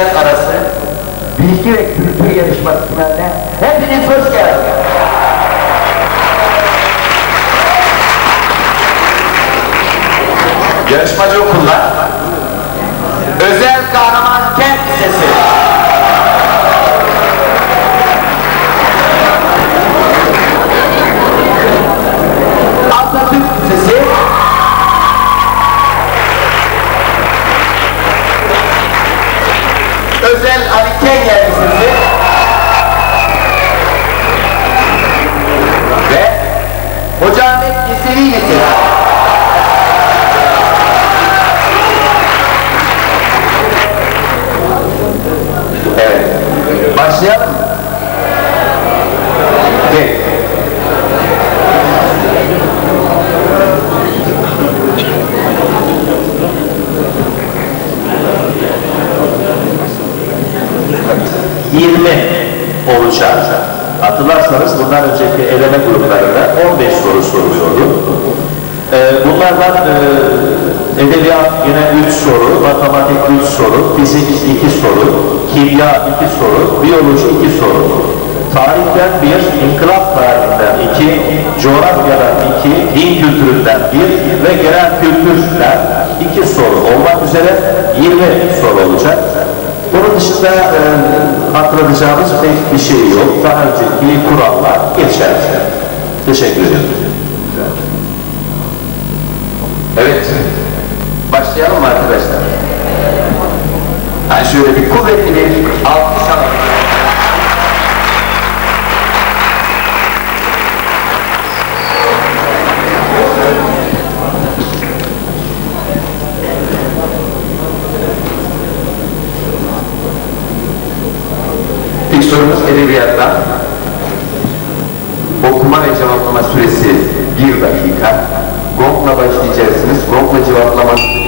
Liseler arası bilgi ve kültür yarışması finaline hepiniz hoş geldiniz. Özel Ali Kenger Lisesi ve Hoca Ahmet Yesevi Lisesi. Evet. Başlayalım olacak. Hatırlarsanız bundan önceki eleme gruplarında 15 soru soruluyordu. Ee, bunlardan e, edebiyat yine 3 soru, matematik 3 soru, fizik 2 soru, kimya 2 soru, biyoloji 2 soru. Tarihten 1, inkılap tarihinden 2, coğrafyadan 2, din kültüründen 1 ve genel kültürden 2 soru olmak üzere 20 soru olacak. Bunun dışında e, hatırlayacağımız pek bir şey yok. Daha önceki kurallar geçer. Teşekkür ederim. Evet. Başlayalım arkadaşlar? Yani şöyle bir kuvvetli bir alkış edebiyattan. Okuma ve cevaplama süresi bir dakika. Gongla başlayacaksınız. Gongla cevaplamanızı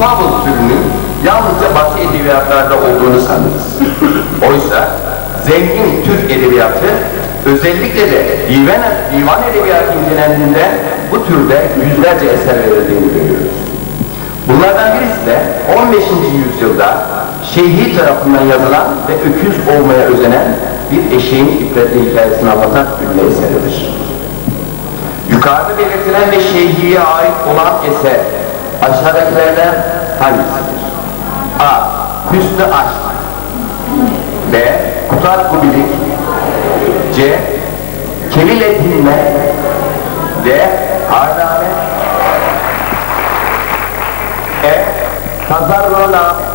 fable türünün yalnızca batı edebiyatlarda olduğunu sanırız. Oysa zengin Türk edebiyatı özellikle de divan, divan edebiyatı incelendiğinde bu türde yüzlerce eser verildiğini görüyoruz. Bunlardan birisi de 15. yüzyılda Şeyhi tarafından yazılan ve öküz olmaya özenen bir eşeğin ibretli hikayesini anlatan ünlü eseridir. Yukarıda belirtilen ve Şeyhi'ye ait olan eser aşağıdakilerden hangisidir? A. Hüsnü Aşk B. Kutat Kubilik C. Kelile Dinle D. Harname E. Tazarruname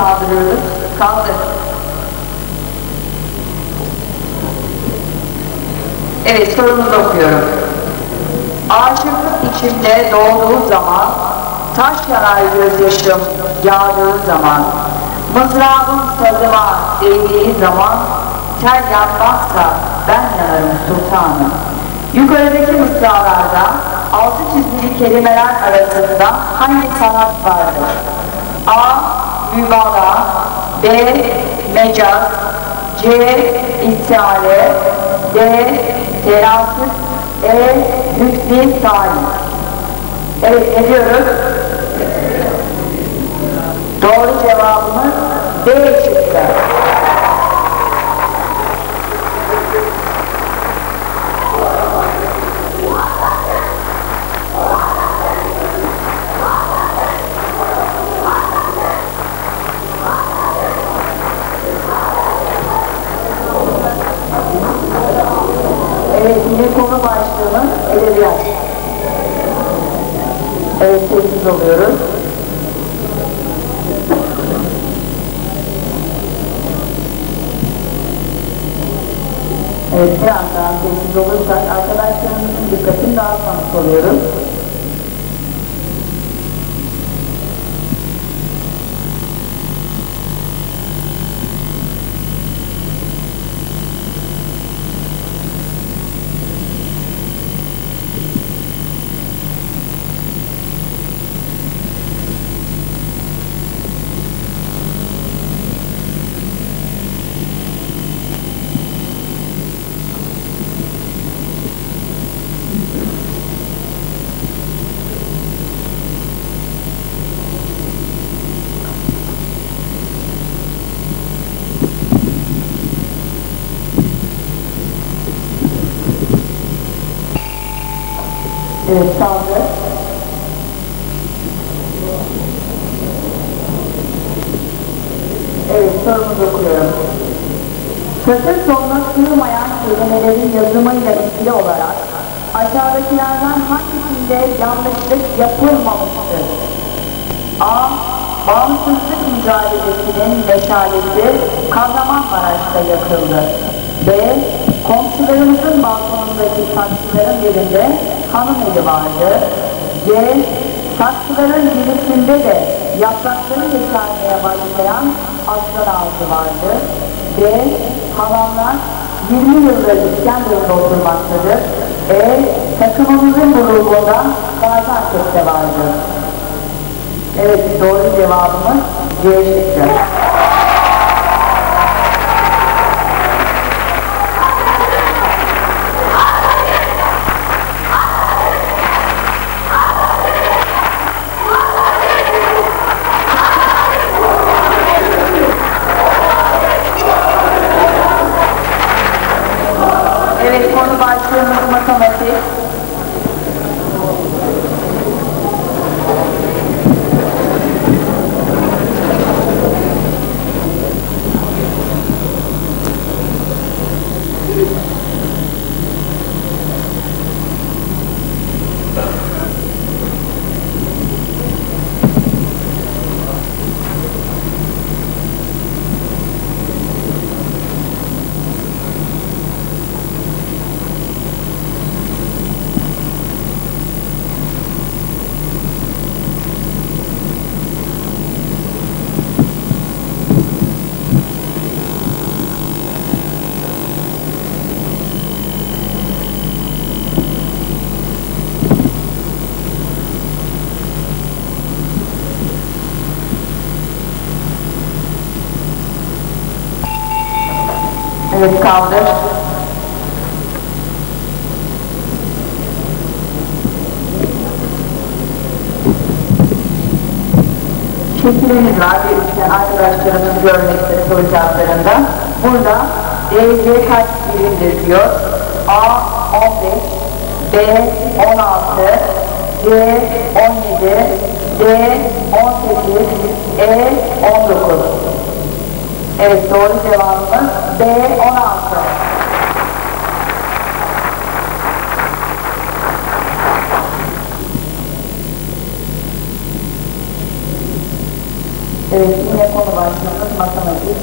kaldırıyoruz. Kaldır. Evet sorumuzu okuyorum. Aşıklık içimde doğduğu zaman, taş yarar gözyaşım yağdığı zaman, mızrağın sazıma değdiği zaman, tel yanmazsa ben yanarım sultanım. Yukarıdaki mısralarda altı çizgili kelimeler arasında hangi sanat vardır? A. Mübalağa B. Mecaz C. İstiare D. Tenasüp E. Hüsnü Salim Evet ne? Doğru cevabımız D şıkkı. Dağıtmamış Evet, kaldı. Evet, sorumuzu okuyorum. Satır sonuna sığmayan kelimelerin yazımıyla ilgili olarak aşağıdakilerden hangisinde yanlışlık yapılmamıştır? A. Bağımsızlık mücadelesinin meşalesi Kahramanmaraş'ta yakıldı. B. Komşularımızın balkonundaki saksıların birinde hanım eli vardı. C. Saksıların birisinde de yaprakları yeşermeye başlayan aslan ağacı vardı. D. Halamlar 20 yıldır İskenderun'da oturmaktadır. E. Takımımızın grubunda Gaziantep'te vardı. Evet doğru cevabımız C şıkkı. Evet konu başlığımız matematik. Evet kaldır. Şekilimiz var bir işte arkadaşlarımız görmekte soru. Burada DC kaç birimdir diyor. A 15, B 16, C 17, D 18, E 19. Evet doğru cevabımız B 16. Evet Yine konu başlığımız matematik.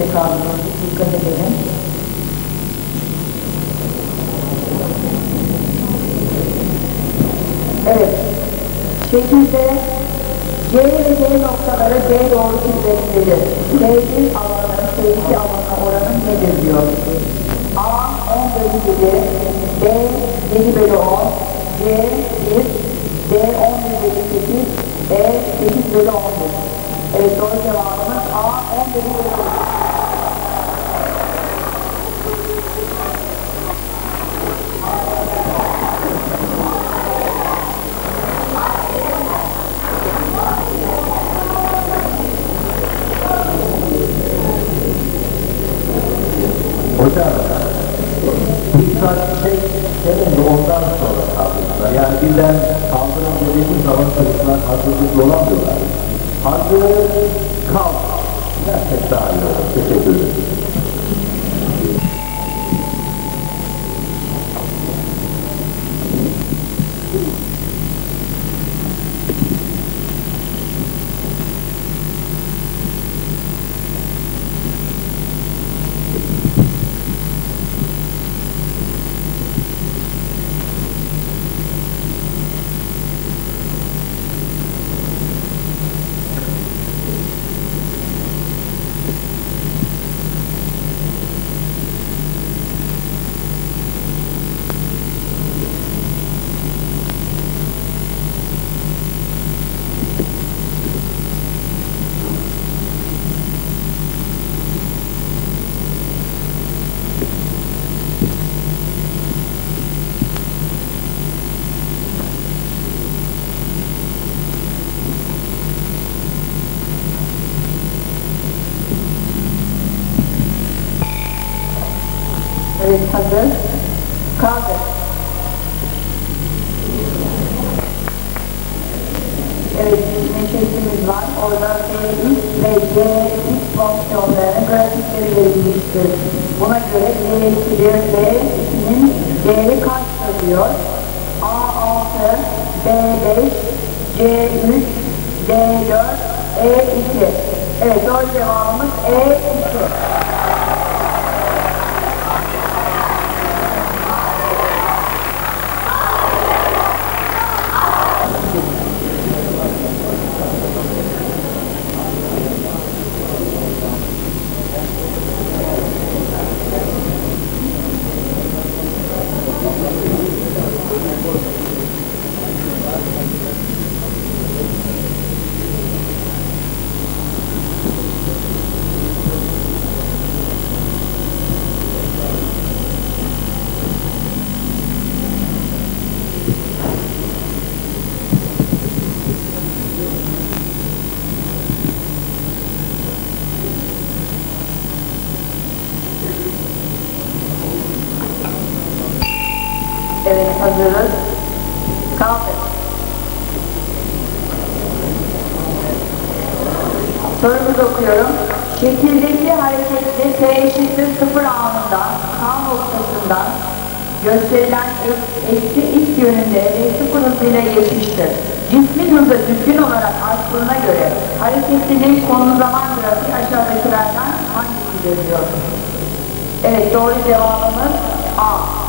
Birlikte kaldırıyoruz. Dikkat edelim. Evet. Şekilde C ve D noktaları D doğrusu üzerindedir. D1 alanı, D2 alanı oranı nedir diyor. A 10 bölü 7, B 7 bölü 10, C 1, D 11 bölü 8, E 8 bölü 11. Evet doğru cevabımız A 10 bölü 7. Hocam, değeri kaçtır diyor. A6, B5, C3, D4, E2. Evet doğru cevabımız E2. Evet hazırız. Kaldır. Sorumuzu okuyorum. Şekildeki harekette T eşittir sıfır anında K noktasından gösterilen eksi x yönünde ve sıfır hızıyla geçmiştir. Cismin hızı düzgün olarak arttığına göre hareketliliğin konu zaman grafiği aşağıdakilerden hangisidir diyor. Evet doğru cevabımız A.